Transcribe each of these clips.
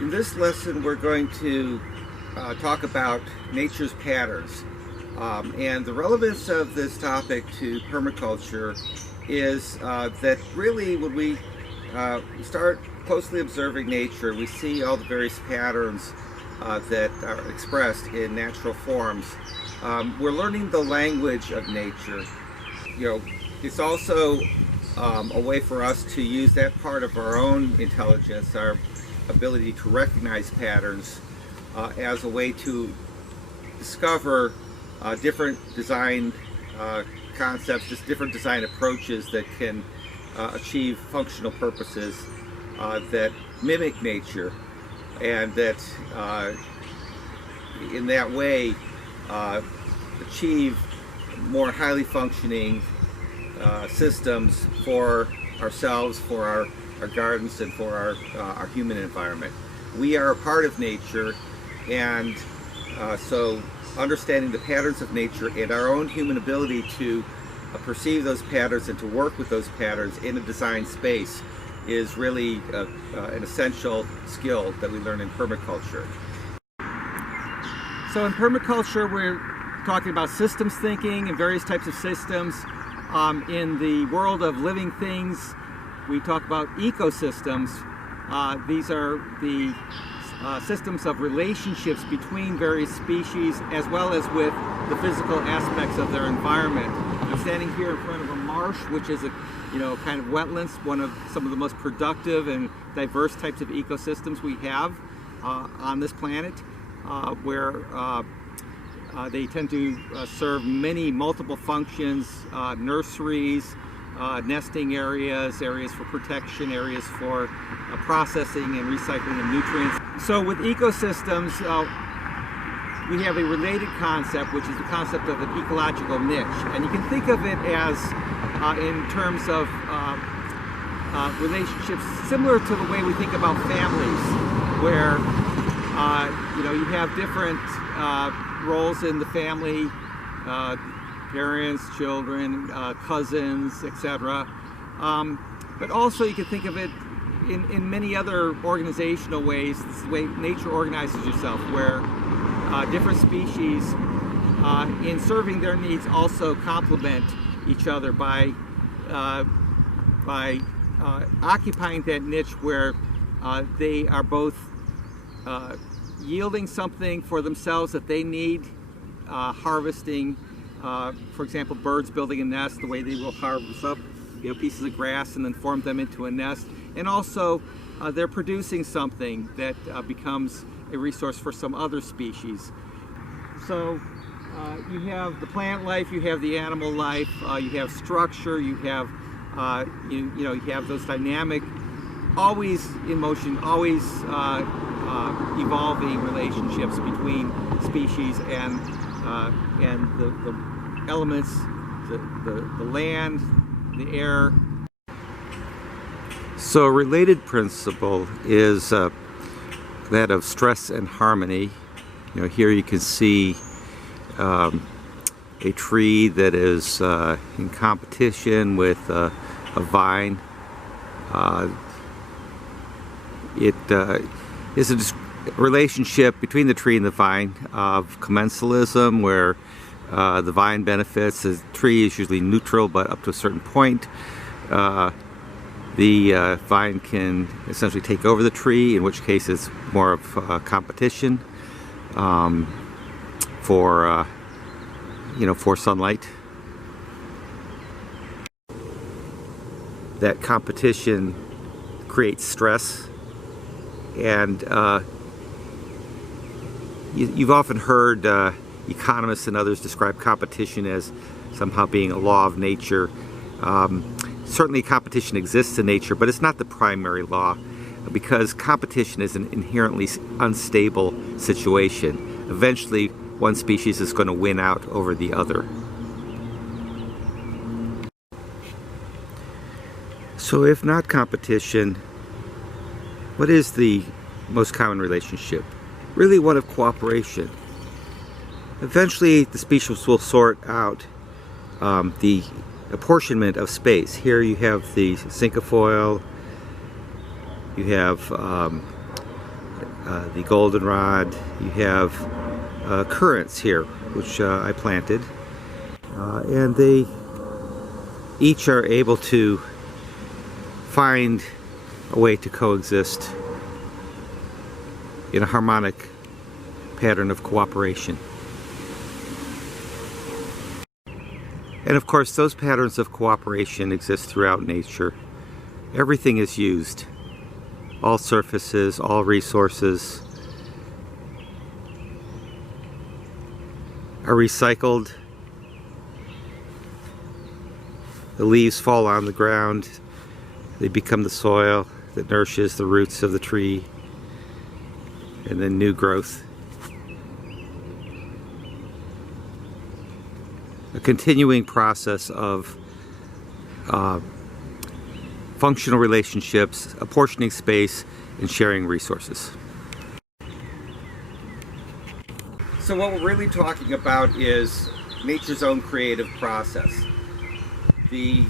In this lesson, we're going to talk about nature's patterns. And the relevance of this topic to permaculture is that really when we start closely observing nature, we see all the various patterns that are expressed in natural forms. We're learning the language of nature. It's also a way for us to use that part of our own intelligence, our ability to recognize patterns, as a way to discover different design concepts, just different design approaches that can achieve functional purposes that mimic nature, and that in that way achieve more highly functioning systems for ourselves, for our gardens, and for our human environment. We are a part of nature, and so understanding the patterns of nature and our own human ability to perceive those patterns and to work with those patterns in a design space is really an essential skill that we learn in permaculture. So in permaculture, we're talking about systems thinking and various types of systems. In the world of living things, we talk about ecosystems. These are the systems of relationships between various species, as well as with the physical aspects of their environment. I'm standing here in front of a marsh, which is a kind of wetlands, one of some of the most productive and diverse types of ecosystems we have on this planet, where they tend to serve many multiple functions: nurseries, nesting areas, areas for protection, areas for processing and recycling of nutrients. So with ecosystems, we have a related concept, which is the concept of an ecological niche. And you can think of it as, in terms of relationships, similar to the way we think about families, where you have different roles in the family, parents, children, cousins, etc. But also you can think of it in many other organizational ways. This is the way nature organizes itself, where different species in serving their needs also complement each other by occupying that niche where they are both yielding something for themselves that they need, harvesting, for example, birds building a nest, the way they will harvest up pieces of grass and then form them into a nest. And also they're producing something that becomes a resource for some other species. So you have the plant life, you have the animal life, you have structure, you have you have those dynamic, always in motion, always evolving relationships between species and the elements, the land, the air. So a related principle is that of stress and harmony. Here you can see a tree that is in competition with a vine. It is a relationship between the tree and the vine of commensalism, where the vine benefits. The tree is usually neutral, but up to a certain point, the vine can essentially take over the tree, in which case it's more of competition for sunlight. That competition creates stress, and you've often heard economists and others describe competition as somehow being a law of nature. Certainly competition exists in nature, but it's not the primary law, because competition is an inherently unstable situation. Eventually, one species is going to win out over the other. So if not competition, what is the most common relationship? Really one of cooperation. Eventually the species will sort out the apportionment of space. Here you have the cinquefoil, you have the goldenrod. You have currants here, which I planted, and they each are able to find a way to coexist in a harmonic pattern of cooperation. And of course, those patterns of cooperation exist throughout nature. Everything is used. All surfaces, all resources are recycled. The leaves fall on the ground. They become the soil that nourishes the roots of the tree, and then new growth. A continuing process of functional relationships, apportioning space, and sharing resources. So what we're really talking about is nature's own creative process. The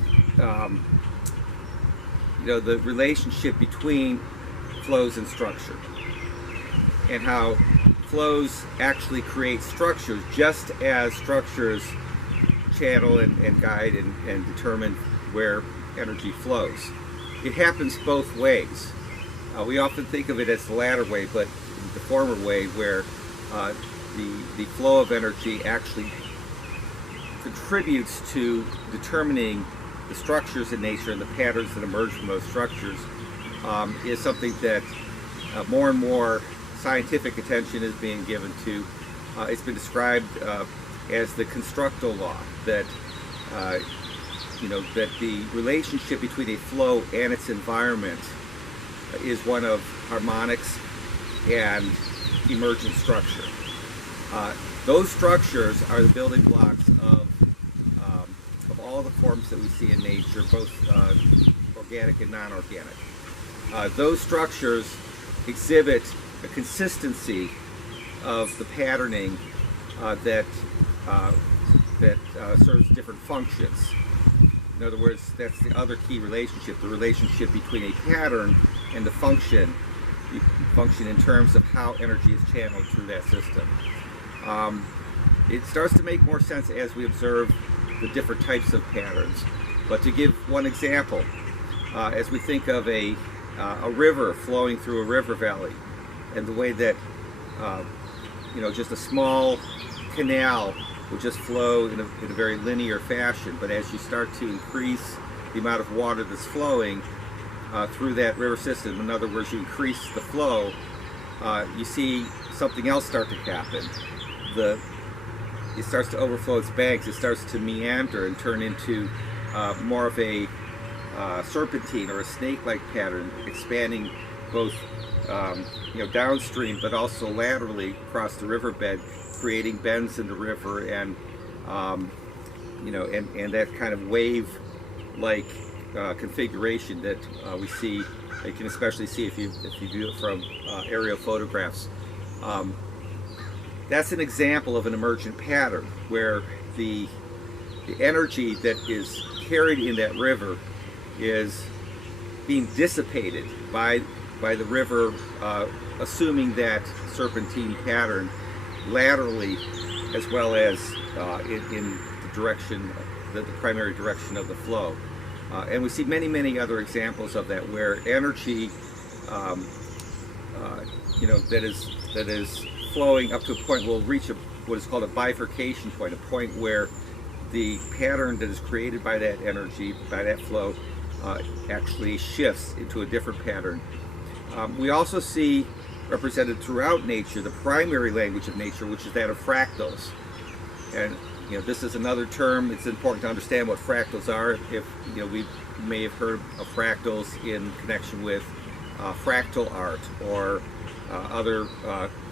the relationship between flows and structure, and how flows actually create structures, just as structures channel and guide and determine where energy flows. It happens both ways. We often think of it as the latter way, but the former way, where the flow of energy actually contributes to determining the structures in nature and the patterns that emerge from those structures, is something that more and more scientific attention is being given to. It's been described as the constructal law, that that the relationship between a flow and its environment is one of harmonics and emergent structure. Those structures are the building blocks of all the forms that we see in nature, both organic and non-organic. Those structures exhibit a consistency of the patterning that serves different functions. In other words, that's the other key relationship, the relationship between a pattern and the function in terms of how energy is channeled through that system. It starts to make more sense as we observe the different types of patterns. But to give one example, as we think of a river flowing through a river valley, and the way that just a small canal will just flow in a very linear fashion, but as you start to increase the amount of water that's flowing through that river system, in other words, you increase the flow, you see something else start to happen. It starts to overflow its banks, it starts to meander and turn into more of a serpentine or a snake-like pattern, expanding both downstream but also laterally across the riverbed, creating bends in the river, and and that kind of wave-like configuration that we see. You can especially see if you view it from aerial photographs. That's an example of an emergent pattern where the energy that is carried in that river is being dissipated by the river, assuming that serpentine pattern laterally, as well as in the direction, the primary direction of the flow. And we see many other examples of that, where energy, that is flowing up to a point will reach what is called a bifurcation point, a point where the pattern that is created by that energy, by that flow, actually shifts into a different pattern. We also see represented throughout nature the primary language of nature, which is that of fractals. And this is another term. It's important to understand what fractals are. If we may have heard of fractals in connection with fractal art or other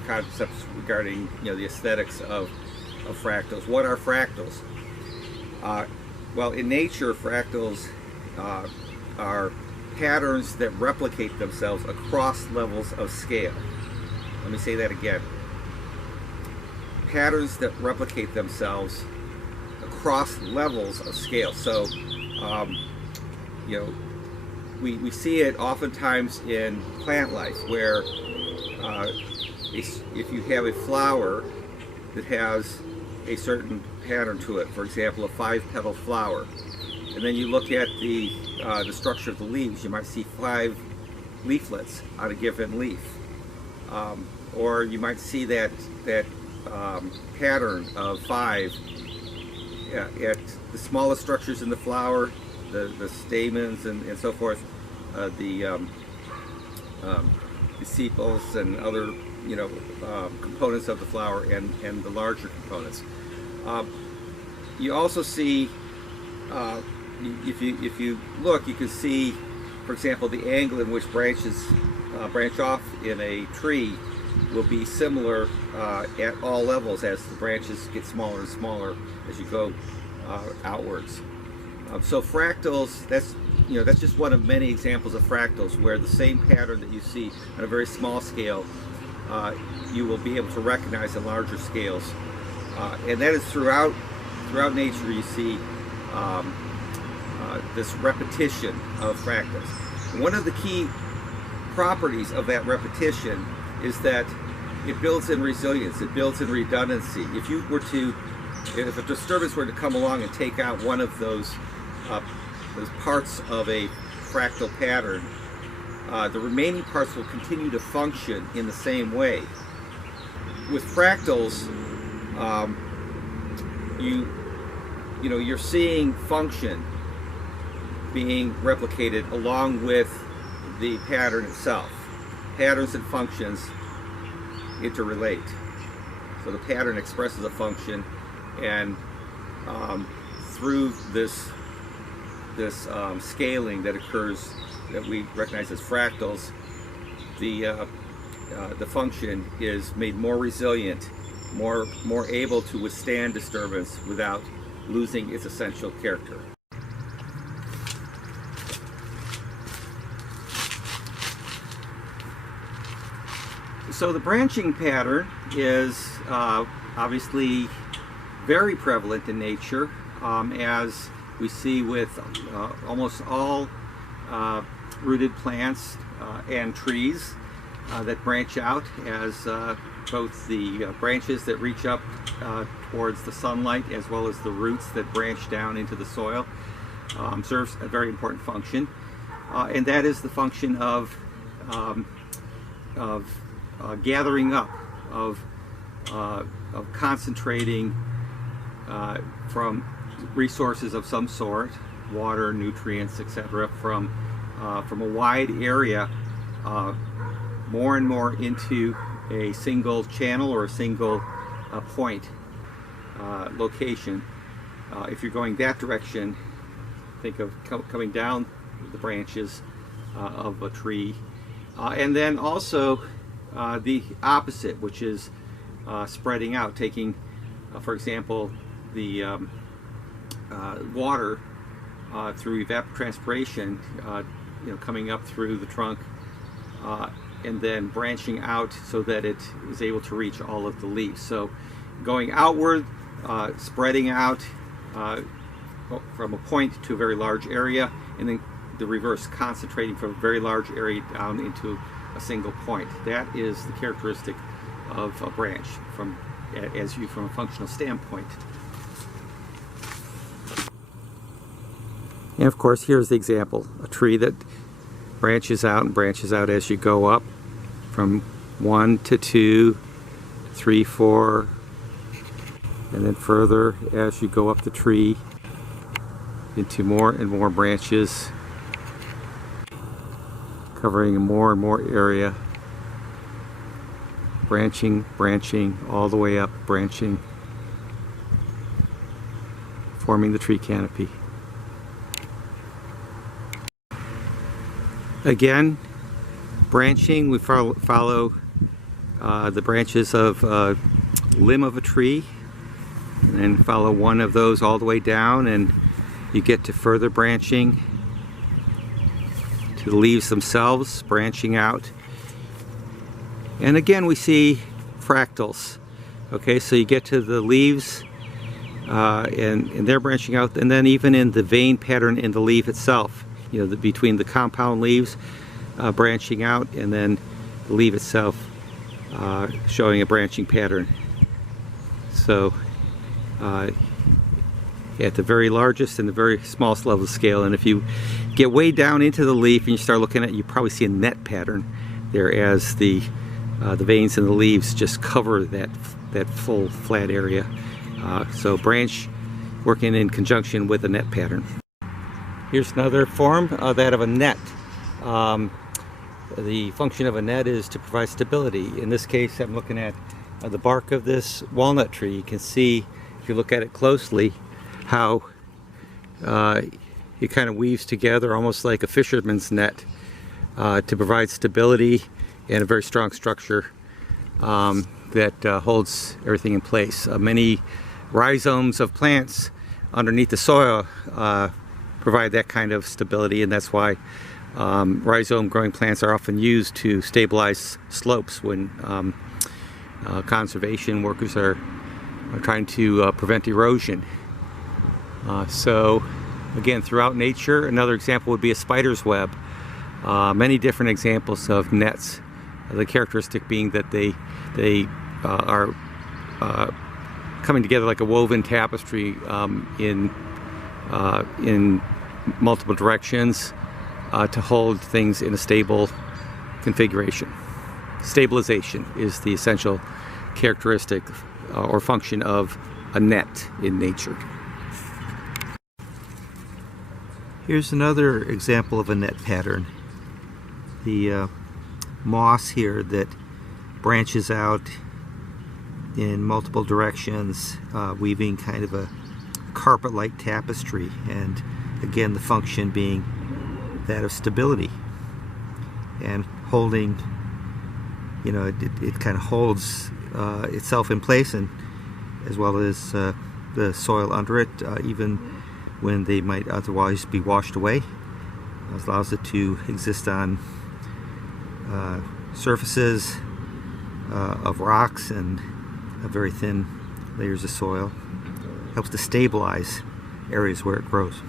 concepts regarding the aesthetics of fractals. What are fractals? Well, in nature, fractals are patterns that replicate themselves across levels of scale. Let me say that again. Patterns that replicate themselves across levels of scale. So, we see it oftentimes in plant life, where if you have a flower that has a certain pattern to it, for example, a 5-petal flower, and then you look at the structure of the leaves, you might see 5 leaflets on a given leaf, or you might see that pattern of 5 at the smallest structures in the flower, the stamens and so forth, the sepals and other components of the flower, and the larger components. You also see, if you look, you can see, for example, the angle in which branches branch off in a tree will be similar at all levels as the branches get smaller and smaller as you go outwards. So fractals, that's just one of many examples of fractals where the same pattern that you see on a very small scale you will be able to recognize in larger scales, and that is throughout nature. You see this repetition of fractals. And one of the key properties of that repetition is that it builds in resilience, it builds in redundancy. If a disturbance were to come along and take out one of those parts of a fractal pattern, the remaining parts will continue to function in the same way. With fractals, you're seeing function being replicated along with the pattern itself. Patterns and functions interrelate. So the pattern expresses a function, and through this scaling that occurs, that we recognize as fractals, the function is made more resilient, more able to withstand disturbance without losing its essential character. So the branching pattern is obviously very prevalent in nature, as we see with almost all rooted plants and trees that branch out, as both the branches that reach up towards the sunlight as well as the roots that branch down into the soil serves a very important function, and that is the function of gathering up, of concentrating from resources of some sort, water, nutrients, etc., from a wide area, more and more into a single channel or a single point location. If you're going that direction, think of coming down the branches of a tree, and then also the opposite, which is spreading out, taking, for example, the water through evapotranspiration, coming up through the trunk, and then branching out so that it is able to reach all of the leaves. So going outward, spreading out from a point to a very large area, and then the reverse, concentrating from a very large area down into a single point. That is the characteristic of a branch from a functional standpoint. And of course, here's the example, a tree that branches out and branches out as you go up from 1 to 2, 3, 4, and then further as you go up the tree into more and more branches, covering more and more area, branching all the way up, branching, forming the tree canopy. Again, branching, we follow the branches of a limb of a tree, and then follow one of those all the way down, and you get to further branching to the leaves themselves, branching out. And again, we see fractals. Okay, so you get to the leaves, and they're branching out, and then even in the vein pattern in the leaf itself, between the compound leaves branching out, and then the leaf itself showing a branching pattern. So at the very largest and the very smallest level of scale, and if you get way down into the leaf and you start looking at it, you probably see a net pattern there as the veins in the leaves just cover that full flat area. So branch working in conjunction with a net pattern. Here's another form, that of a net. The function of a net is to provide stability. In this case, I'm looking at the bark of this walnut tree. You can see, if you look at it closely, how it kind of weaves together almost like a fisherman's net to provide stability and a very strong structure that holds everything in place. Many rhizomes of plants underneath the soil provide that kind of stability, and that's why rhizome growing plants are often used to stabilize slopes when conservation workers are trying to prevent erosion. So again, throughout nature, another example would be a spider's web. Many different examples of nets, the characteristic being that they are coming together like a woven tapestry in multiple directions to hold things in a stable configuration. Stabilization is the essential characteristic or function of a net in nature. Here's another example of a net pattern. The moss here that branches out in multiple directions, weaving kind of a carpet-like tapestry, and again the function being that of stability and holding, you know, it kind of holds itself in place, and as well as the soil under it, even when they might otherwise be washed away. It allows it to exist on surfaces of rocks and very thin layers of soil. Helps to stabilize areas where it grows.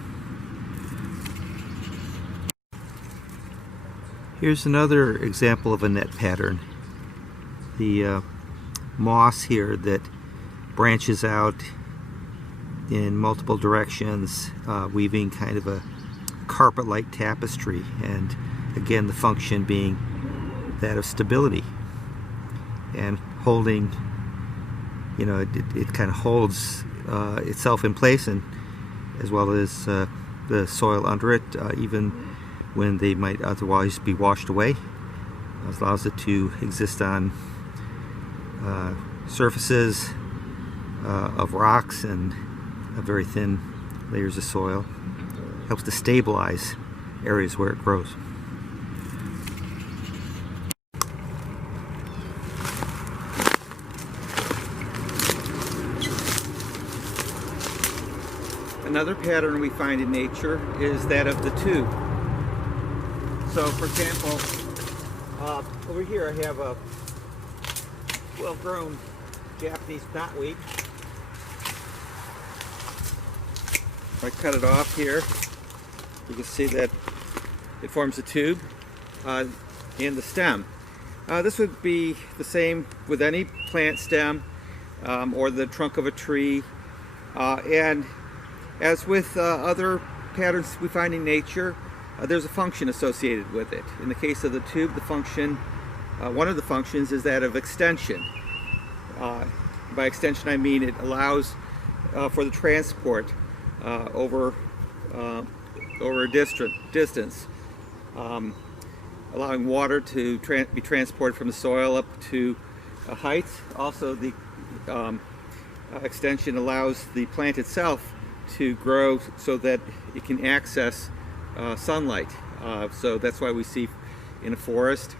Here's another example of a net pattern. The moss here that branches out in multiple directions, weaving kind of a carpet-like tapestry, and again the function being that of stability and holding, you know, it kind of holds itself in place, and as well as the soil under it, even when they might otherwise be washed away. It allows it to exist on surfaces of rocks and very thin layers of soil. Helps to stabilize areas where it grows. Another pattern we find in nature is that of the tube. So, for example, over here I have a well-grown Japanese knotweed. If I cut it off here, you can see that it forms a tube in the stem. This would be the same with any plant stem or the trunk of a tree, and as with other patterns we find in nature, there's a function associated with it. In the case of the tube, the function, one of the functions is that of extension. By extension I mean it allows for the transport over a distance, allowing water to be transported from the soil up to a height. Also, the extension allows the plant itself to grow so that it can access sunlight. So that's why we see in a forest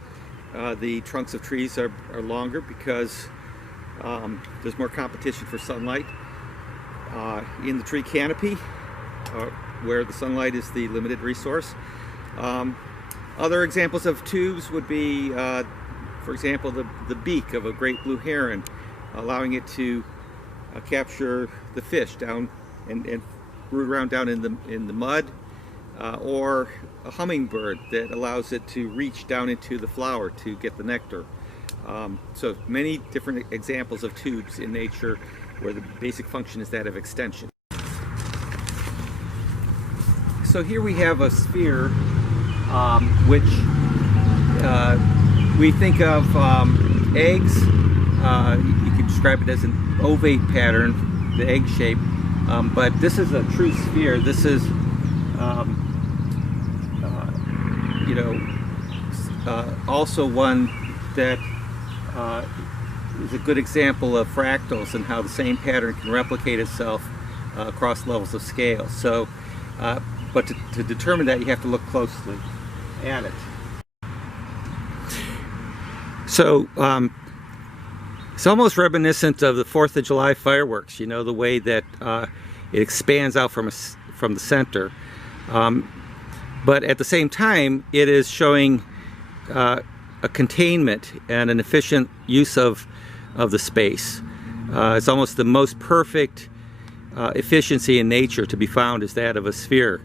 the trunks of trees are longer, because there's more competition for sunlight. In the tree canopy, where the sunlight is the limited resource. Other examples of tubes would be, for example, the beak of a great blue heron, allowing it to capture the fish down and root around down in the mud, or a hummingbird that allows it to reach down into the flower to get the nectar. So many different examples of tubes in nature where the basic function is that of extension. So here we have a sphere which we think of eggs. You could describe it as an ovate pattern, the egg shape, but this is a true sphere. This is also one that is a good example of fractals and how the same pattern can replicate itself across levels of scale. So, but to determine that, you have to look closely at it. So it's almost reminiscent of the 4th of July fireworks. You know, the way that it expands out from the center. But at the same time, it is showing a containment and an efficient use of the space. It's almost the most perfect efficiency in nature to be found is that of a sphere.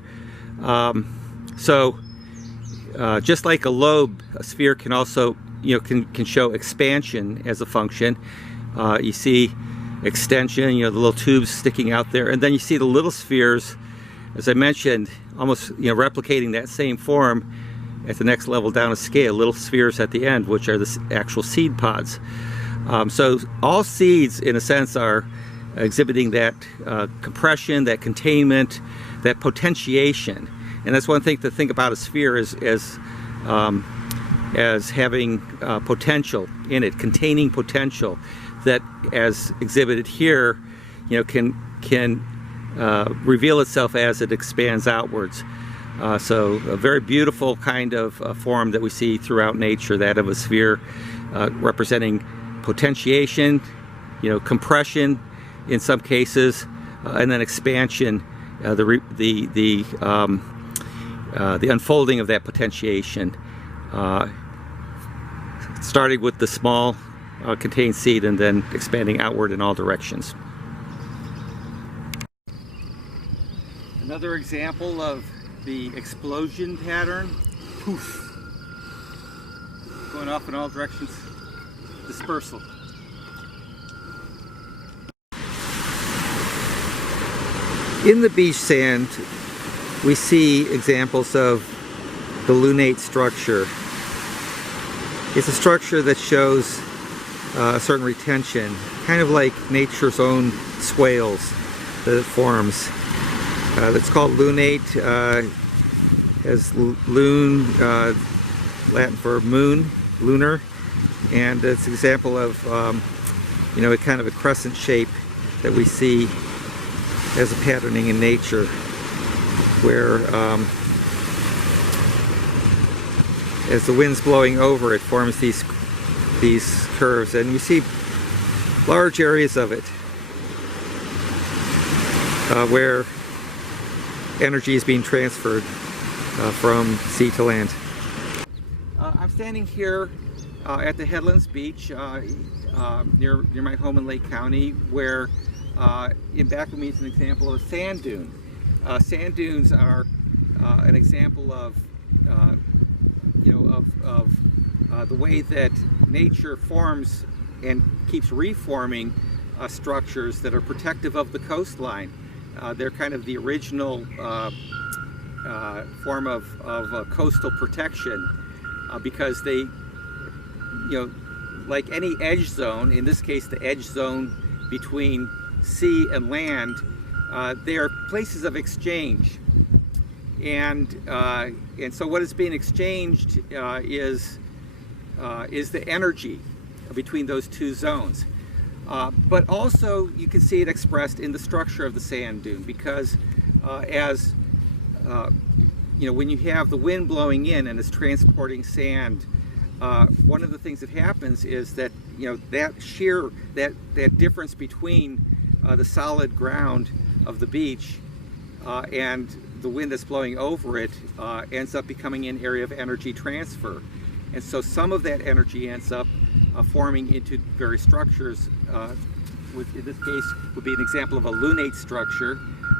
Just like a lobe, a sphere can also, can show expansion as a function. You see extension, the little tubes sticking out there, and then you see the little spheres, as I mentioned, almost replicating that same form at the next level down a scale, little spheres at the end, which are the actual seed pods. So all seeds, in a sense, are exhibiting that compression, that containment, that potentiation. And that's one thing to think about a sphere as having potential in it, containing potential that, as exhibited here, can reveal itself as it expands outwards. So a very beautiful kind of form that we see throughout nature, that of a sphere, representing potentiation, compression in some cases, and then expansion, the unfolding of that potentiation, starting with the small contained seed and then expanding outward in all directions. Another example of the explosion pattern, poof, going off in all directions, dispersal. In the beach sand, we see examples of the lunate structure. It's a structure that shows a certain retention, kind of like nature's own swales that it forms. That's called lunate, as loon, Latin for moon, lunar, and it's an example of a kind of a crescent shape that we see as a patterning in nature, where as the wind's blowing over, it forms these curves, and we see large areas of it where energy is being transferred from sea to land. I'm standing here at the Headlands Beach near my home in Lake County, where in back of me is an example of a sand dune. Sand dunes are an example of the way that nature forms and keeps reforming structures that are protective of the coastline. They're kind of the original form of coastal protection because they, like any edge zone, in this case the edge zone between sea and land, they are places of exchange. And so what is being exchanged is the energy between those two zones. But also you can see it expressed in the structure of the sand dune, because when you have the wind blowing in and it's transporting sand, one of the things that happens is that that difference between the solid ground of the beach and the wind that's blowing over it ends up becoming an area of energy transfer. And so some of that energy ends up forming into various structures, which in this case would be an example of a lunate structure,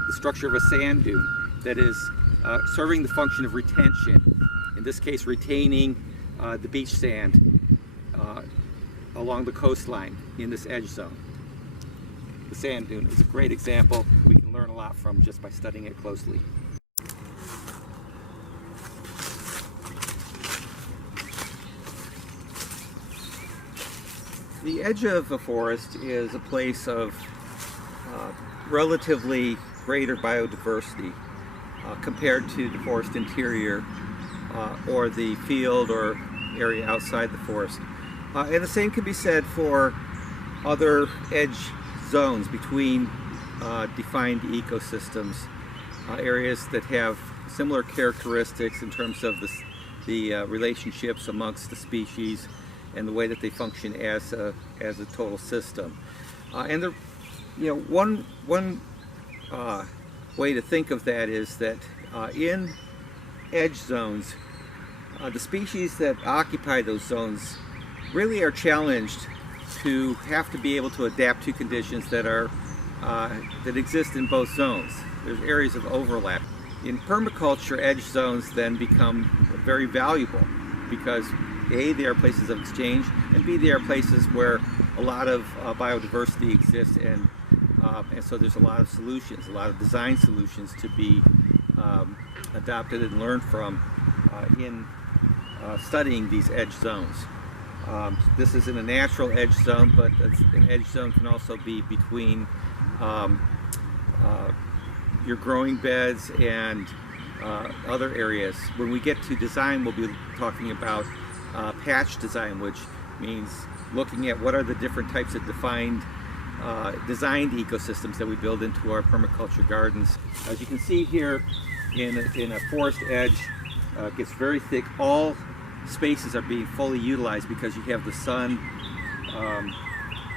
the structure of a sand dune that is serving the function of retention, in this case retaining the beach sand. along the coastline in this edge zone. The sand dune is a great example we can learn a lot from just by studying it closely. The edge of a forest is a place of relatively greater biodiversity compared to the forest interior or the field or area outside the forest. And the same can be said for other edge zones between defined ecosystems, areas that have similar characteristics in terms of the relationships amongst the species and the way that they function as a total system. And one way to think of that is that in edge zones, the species that occupy those zones really are challenged to have to be able to adapt to conditions that exist in both zones. There's areas of overlap. In permaculture, edge zones then become very valuable because A, they are places of exchange, and B, they are places where a lot of biodiversity exists, and so there's a lot of solutions, a lot of design solutions to be adopted and learned from in studying these edge zones. This isn't a natural edge zone, but an edge zone can also be between your growing beds and other areas. When we get to design, we'll be talking about patch design, which means looking at what are the different types of designed ecosystems that we build into our permaculture gardens. As you can see here in a forest edge, it gets very thick. All spaces are being fully utilized because you have the sun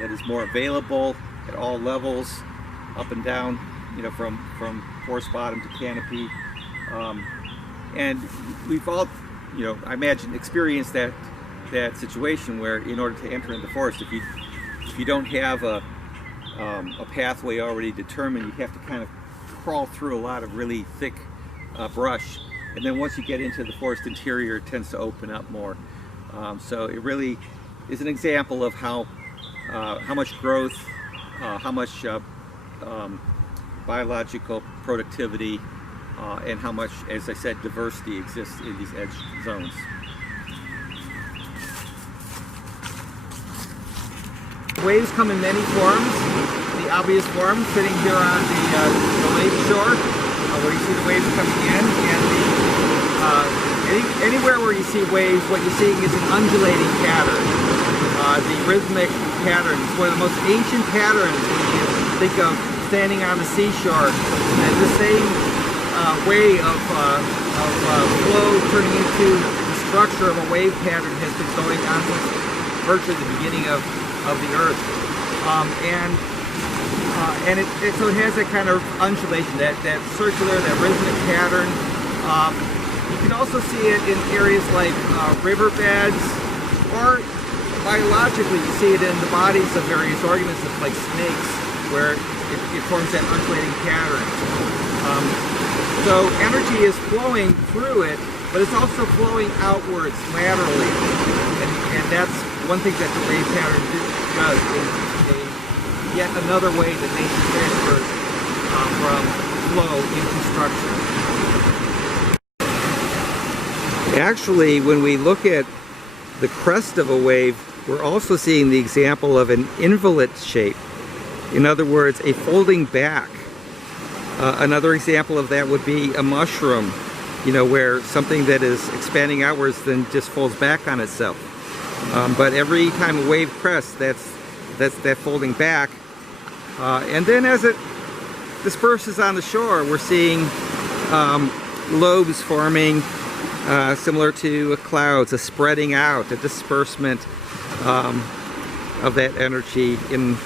that is more available at all levels, up and down, from forest bottom to canopy. And we've all, I imagine, experienced that situation where in order to enter into the forest, if you don't have a pathway already determined, you have to kind of crawl through a lot of really thick brush. And then once you get into the forest interior, it tends to open up more. So it really is an example of how much growth, how much biological productivity, and how much, as I said, diversity exists in these edge zones. Waves come in many forms. The obvious form, sitting here on the lake shore, where you see the waves coming in, and anywhere where you see waves, what you're seeing is an undulating pattern. The rhythmic pattern is one of the most ancient patterns when you think of standing on the seashore. And the same way of flow turning into the structure of a wave pattern has been going on since virtually the beginning of the earth. So it has that kind of undulation, that circular, that rhythmic pattern. You can also see it in areas like riverbeds, or biologically you see it in the bodies of various organisms like snakes, where it forms that undulating pattern. So energy is flowing through it, but it's also flowing outwards laterally, and that's one thing that the wave pattern does. Is yet another way that nature transfers from flow into structure. Actually, when we look at the crest of a wave, we're also seeing the example of an involute shape. In other words, a folding back. Another example of that would be a mushroom, where something that is expanding outwards then just folds back on itself. But every time a wave crests, that's that folding back. And then as it disperses on the shore, we're seeing lobes forming, similar to clouds, a spreading out, a disbursement of that energy in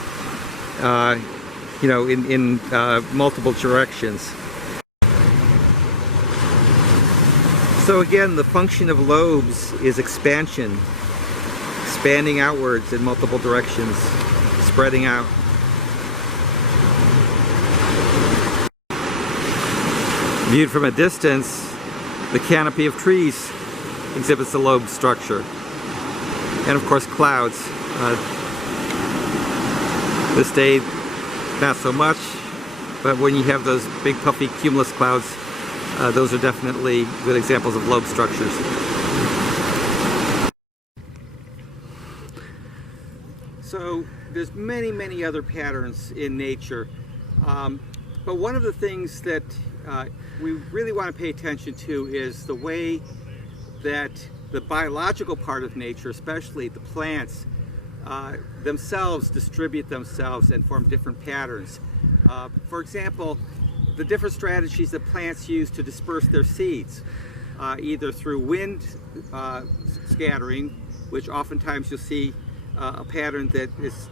multiple directions. So again, the function of lobes is expansion, expanding outwards in multiple directions, spreading out. Viewed from a distance, the canopy of trees exhibits the lobe structure. And of course clouds. This day not so much, but when you have those big puffy cumulus clouds, those are definitely good examples of lobe structures. So there's many other patterns in nature, but one of the things that we really want to pay attention to is the way that the biological part of nature, especially the plants, themselves distribute themselves and form different patterns. For example, the different strategies that plants use to disperse their seeds, either through wind scattering, which oftentimes you'll see a pattern that is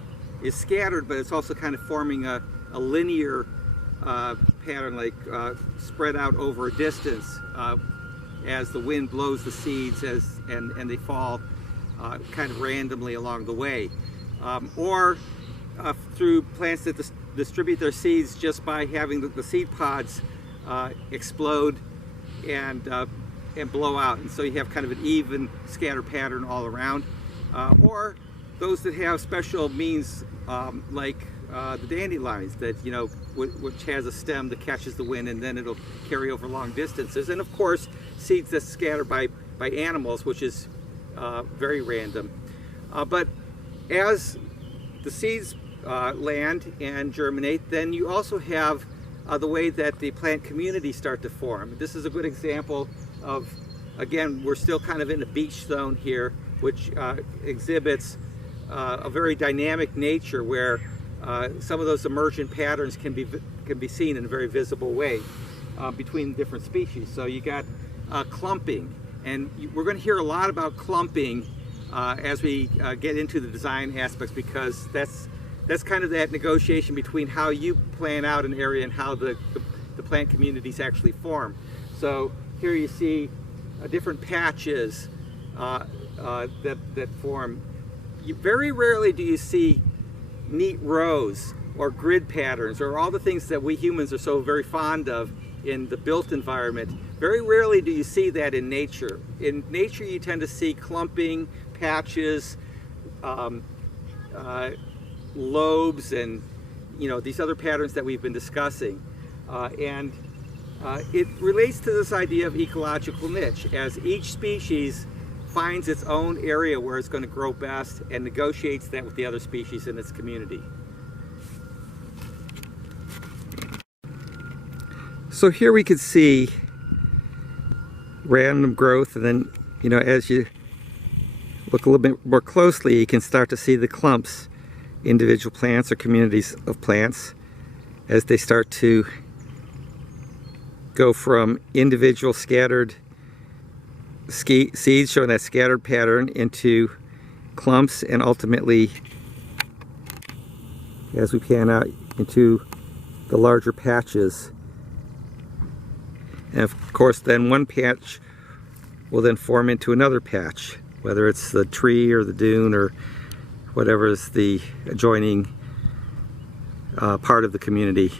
scattered, but it's also kind of forming a linear pattern, like spread out over a distance as the wind blows the seeds and they fall kind of randomly along the way. Or through plants that distribute their seeds just by having the seed pods explode and blow out, and so you have kind of an even scatter pattern all around. Or those that have special means, like the dandelions, that which has a stem that catches the wind and then it'll carry over long distances, and of course seeds that scatter by animals, which is very random. But as the seeds land and germinate, then you also have the way that the plant communities start to form. This is a good example of, again, we're still kind of in the beach zone here, which exhibits a very dynamic nature where some of those emergent patterns can be seen in a very visible way between different species. So you got clumping, and we're going to hear a lot about clumping as we get into the design aspects, because that's kind of that negotiation between how you plan out an area and how the plant communities actually form. So here you see different patches that form. Very rarely do you see neat rows or grid patterns or all the things that we humans are so very fond of in the built environment. Very rarely do you see that in nature. In nature you tend to see clumping, patches, lobes, and these other patterns that we've been discussing. And it relates to this idea of ecological niche, as each species finds its own area where it's going to grow best and negotiates that with the other species in its community. So here we could see random growth, and then as you look a little bit more closely, you can start to see the clumps, individual plants or communities of plants, as they start to go from individual scattered seeds showing that scattered pattern into clumps, and ultimately, as we pan out, into the larger patches. And of course then one patch will then form into another patch, whether it's the tree or the dune or whatever is the adjoining part of the community.